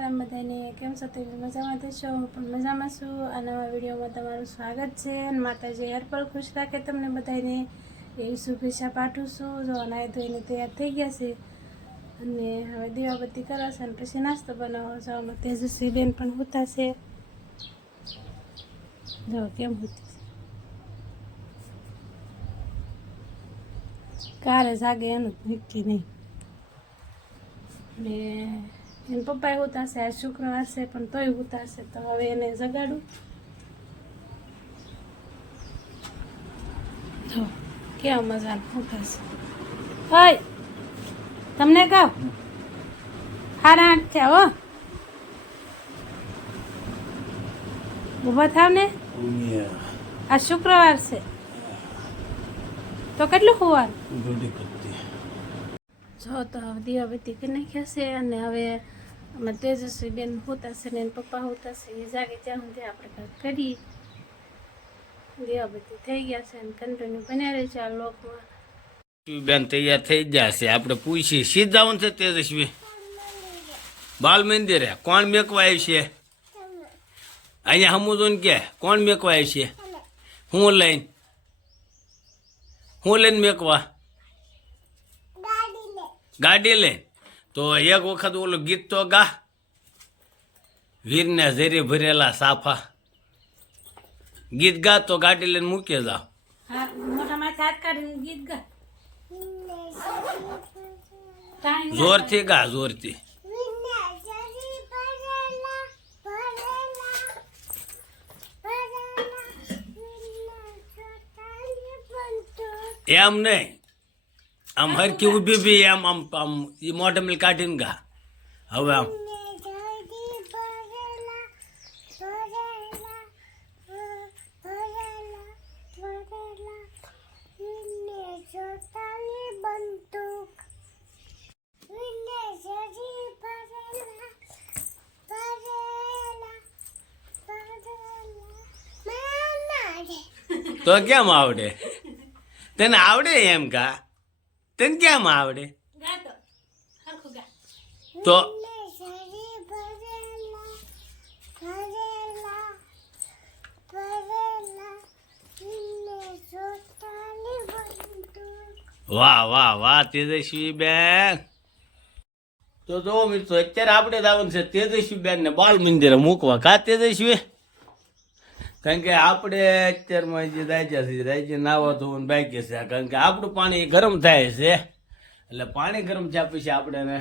સીતારામ બધાને કેમ છો? તમે મજામાં થશો? હું પણ મજામાં છું. આ નવા વિડીયોમાં તમારું સ્વાગત છે અને માતાજી હર પળ ખુશ રાખે તમને બધાને એવી શુભેચ્છા પાઠવું છું. જો નાહી ધોઈને તૈયાર થઈ ગયા છે અને હવે દીવાબત્તી કરાશે અને પછી નાસ્તો બનાવો. જો આમાં તેજસ્વી બેન પણ હોતા છે. જો કેમ હોતી કારે જાગે એનું નક્કી નહીં. ને એને પપ્પાએ ઉતારશે. આજ શુક્રવાર છે પણ તોય ઉતારશે, તો હવે એને જગાડું. જો કેવા મજાનું ઉતારશે. હોય તમને કહું 8:30 થયા હો. ઊભા થાવ ને, આ શુક્રવાર છે તો કેટલું ખોવાનું. જો તો હવે દીવાબત્તી કરી નાખ્યા છે અને હવે અમે તેજસ્વી બેન હોતાશે ને એના પપ્પા હોતાશે. એ જાગે ત્યાં સુધી આપણે કાંઈક કરીએ. દીવાબત્તી થઈ ગયા છે અને કન્ટિન્યુ બન્યા રહે છે આ લોકમાં. બેન તૈયાર થઈ ગયા છે. આપણે પૂછીએ સીધાውን છે તેજસ્વી બાલ મંદિરે કોણ મેકવા આવ્યું છે? અહીંયા સમુદોન કે કોણ મેકવા આવ્યું છે? હું લઈને મેકવા ગાડી લઈને. તો એક વખત ઓલું ગીત તો ગા, વીરને ઝેરી ભરેલા સાફા. ગીત ગા તો ગાડી લઈને મૂકી જાઓ. જોરથી ગા, જોરથી. એમ નહીં, આમ હરકી ઊભી બી એમ આમ આમ એ મોઢે મિલ કાઢીને ગા. હવે આમ તો કેમ આવડે? તને આવડે એમ કા? તને કેમ આવડે? તો વાહ વાહ વાહ તેજસ્વી બેન. તો જો મિત્રો અત્યારે આપણે જવાનું છે તેજસ્વી બેન ને બાલ મંદિરે મૂકવા. કા તેજસ્વી? કારણ કે આપણે અત્યારમાં જે રાજ્ય છે રાજ્ય નાવા ધોવાનું બાકી છે. કારણ કે આપણું પાણી ગરમ થાય છે, એટલે પાણી ગરમ થયા પછી આપણે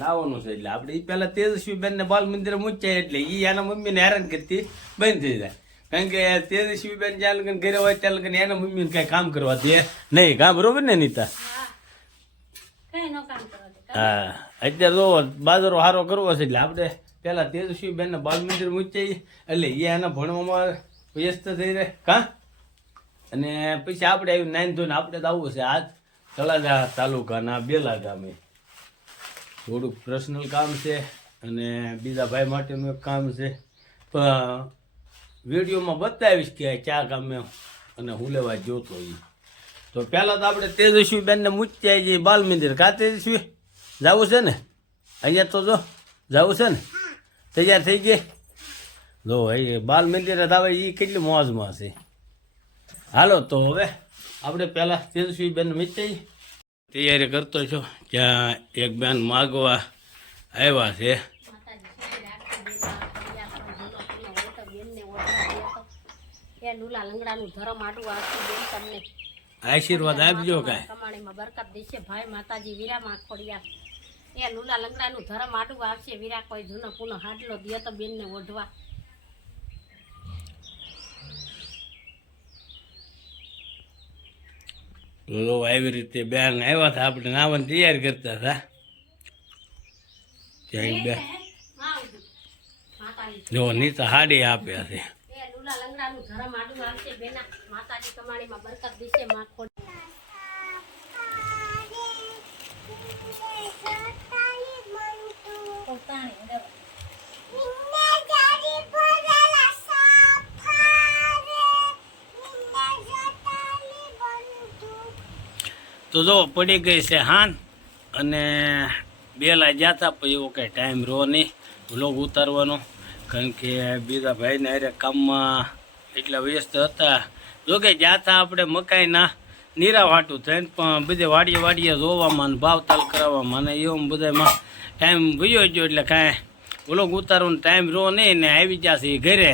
નાવાનું છે. એટલે આપણે એ પહેલાં તેજસ્વી બેનને બાલ મંદિરે મૂક્યા એટલે એ એના મમ્મીને હેરાન કરતી બંધ થઈ જાય. કારણ કે તેજસ્વી બેન જ્યાં લગન ઘરે હોય ત્યાં લગન એના મમ્મીને કાંઈ કામ કરવા દે નહીં. કામ બરોબર ને નીતા? હા, અત્યારે જો બાજારો સારો કરવો છે એટલે આપણે પહેલાં તેજસ્વી બેનને બાલ મંદિર મૂક્યા એટલે એ એના ભણવામાં વ્યસ્ત થઈ રહે. કા અને પછી આપણે આવ્યું નાઈન ધોઈને આપણે તો આવવું છે આજ તળાજા તાલુકાના બેલા ગામે. થોડુંક પર્સનલ કામ છે અને બીજા ભાઈ માટેનું એક કામ છે. પણ વિડીયોમાં બતાવીશ કે ક્યાં ગામે અને હું લેવા જોતો એ. તો પહેલાં તો આપણે તેજસ્વી બેનને મૂકી આવી જઈએ બાલ મંદિર. કા તેજસ્વી જવું છે ને? અહીંયા તો જો જવું છે ને? તૈયાર થઈ ગઈ? જો એ બાલ મંદિરે આવે એ કેટલી મોજમાં છે. હાલો તો હવે આપણે પહેલાં તેજસ્વી બેન મૂકી તૈયારી કરતો છો. ત્યાં એક બેન માગવા આવ્યા છે. આશીર્વાદ આપજો. કાંઈ કમાણીમાં બરકત દેશે ભાઈ. માતાજી વીરામાં ખોડિયા એ લુલા લંગડાનું ધરમ આડું આવશે. વીરા કોઈ જૂનો પૂનો હાડલો દે તો બેનને ઓઢવા. આવી રીતે બેન આવ્યા હતા. આપણે નાવાની તૈયારી કરતા હતા. ત્યાં બે જો નીતા હાડી આપ્યા છે. એ લુલા લંગડાનું ધરમ આડું આવશે બેના. માતાજી કમાણીમાં બરકત દેશે માં ખોડ. તો જો પડી ગઈ છે હાન અને બેલા ગયા હતા પછી એવો કંઈ ટાઈમ રહ્યો નહીં. વ્લોગ ઉતારવાનો, કારણ કે બીજા ભાઈને હારે કામમાં એટલા વ્યસ્ત હતા. જોકે જ્યાં આપણે મકાઈના નીરાવાટું થઈને પણ બધે વાડીએ જોવામાં અને ભાવતાલ કરાવવામાં અને એવું બધામાં ટાઈમ વયો ગયો, એટલે કાંઈ વ્લોગ ઉતારવાનો ટાઈમ રહ્યો નહીં. ને આવી જશે ઘરે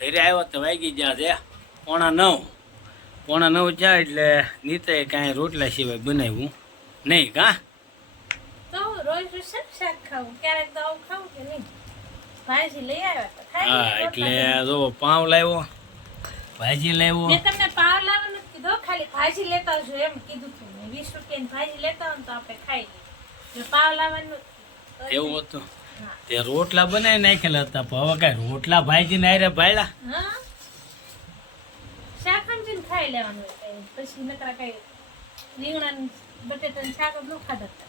આવ્યા તો વાગી ગયા છે 8:45 થયા, એટલે નીતે કાંઈ રોટલા સિવાય બનાવ્યું નહીં. કાં તો રોજ શાક ખાવું, ક્યારેક તો આવું ખાવું કે નહીં. ભાજી લઈ આવ્યા તો ખાઈ હા, લઈએ. એટલે જો પાવ લાવ્યો, ભાજી લાવ્યો. મેં તમને પાવ લાવવાનું કીધું, ખાલી ભાજી લેતા આવજો એમ કીધું હતું મેં. 20 રૂપિયાની ભાજી લેતા આવો ને તો આપણે ખાઈ લઈએ. પાવ લાવવાનું એવું હતું તે રોટલા બનાવી નાખેલા હતા, પણ હવે કાંઈ રોટલા ભાજી ને આરે ભાયલા. હા શાક સમજીને ખાઈ લેવાનું હોય કાંઈ. પછી નકરા કઈ રીંગણા બટેટાનું શાક જ ન ખાતા હતા.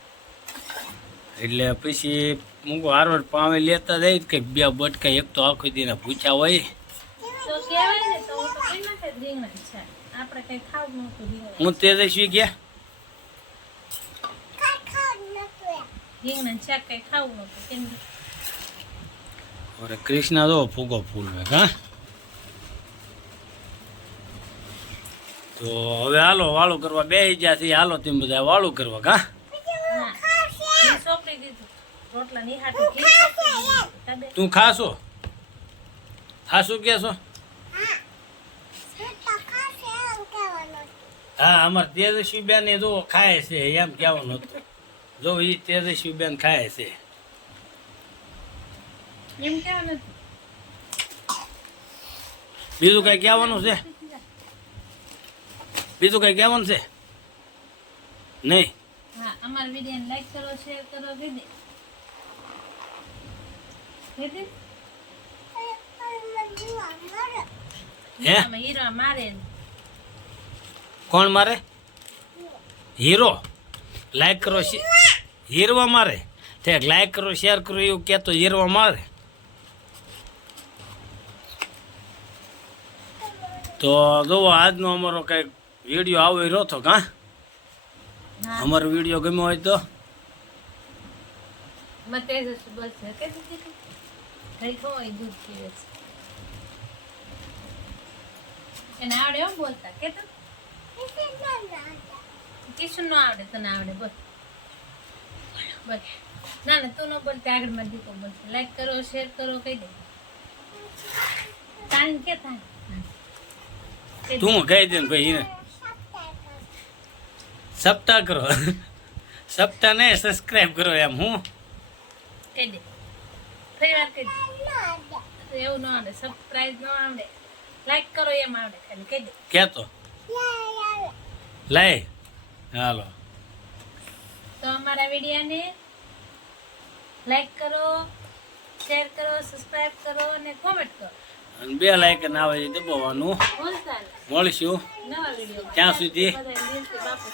એટલે પછી મૂકો હારવાર પાવે લેતા જાય કે બે બટકા, એક તો આખો દીના પૂછ્યા હોય. તો કહેવાય ને તો હું તો કઈ નાખે રીંગણા શાક. આપણે કઈ ખાવું નહોતું રીંગણા. હું તેજસ્વી ગયા રીંગણા શાક કઈ ખાવું નહોતું કેમ કે અરે કૃષ્ણ જો ફૂગો ફૂલ હા. તો હવે હાલો વાળું કરવા બેસી ગયા છે. હાલો તેમ બધા વાળું કરવા. કા ઘી સોંપી દીધું રોટલા નિહાટું ઘી સોંપી દીધું. તબે તું ખાશો? ખાશું કે છો? હા, અમારે તેજસ્વી બેન એ જો ખાય છે એમ કહેવાનું હતું. જો એ તેજસ્વી બેન ખાય છે એમ કેવા નથી. બીજું કઈ કહેવાનું છે? બીજું કઈ કહેવાનું છે નહીં? હા, અમારા વિડીયોને લાઈક કરો, શેર કરો, કીધી કીધી હે આમાં હીરો મારે ને. કોણ મારે? હીરો. લાઈક કરો, હીરવા મારે. તે લાઈક કરો, શેર કરો એવું કહેતો હીરવા મારે. તો જોવો આજનો અમારો કંઈક વિડીયો આવો રહ્યો હતો. કાં હા અમારો વિડીયો ગમ્યો હોય તો મતે જ બસ કે દીધી કઈ કોઈ દૂધ પીવે છે એને આવડે એમ બોલતા કે તો કિશન નો આવડે તને આવડે બોલ બોલ. ના ના તું ન બોલતી, આગળ માં દીકો બોલશે. લાઈક કરો, શેર કરો, કહી દે. તાન કે તાન તું કહી દે ને ભાઈ એને સપ્તાહ કરો. સપ્તાહ ને સબસ્ક્રાઈબ કરો એમ. હું કહી દે ફરી વાર કહી દે. એવું ન આવડે, સબસ્ક્રાઇબ ન આવડે, લાઈક કરો એમ આવડે ખાલી કહી દે. કહેતો લાય. હાલો તો અમારા વિડીયોને લાઈક કરો, શેર કરો, સબસ્ક્રાઇબ કરો અને કોમેન્ટ કરો. અને બે લાયકન આવે છે દબાવવાનું. ભૂલતા નહીં. મળીશું નવા વિડીયો ત્યાં સુધી બધાને દિલથી બાપુ